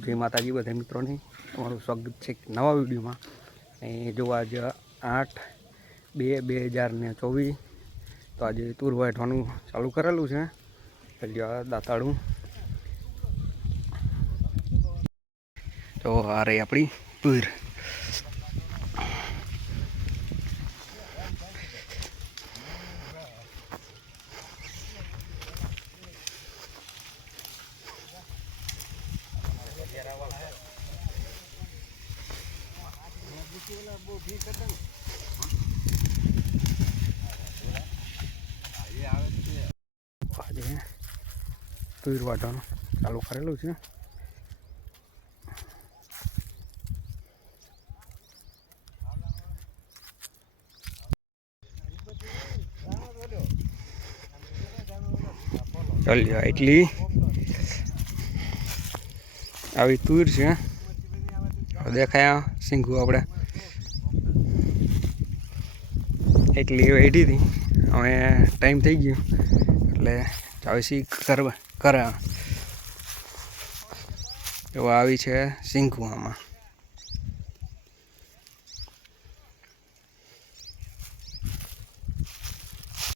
જય માતાજી બધા મિત્રોને તમારું સ્વાગત છે નવા વિડીયોમાં. અને જો આજે 8/2/2024 તો આજે તુર વાઢવાનું ચાલુ કરેલું છે. એટલે દાતાળું તો આ રહી આપણી તુર. આજે તુર વાઢવાનું ચાલુ કરેલું છે. ચાલ્યો એટલી આવી તુર છે. દેખાય સિંગુ આપણે એટલી વેઢી હતી. હવે ટાઈમ થઈ ગયો એટલે ચાવીસી કરે એવો આવી છે સિંગુ આમાં.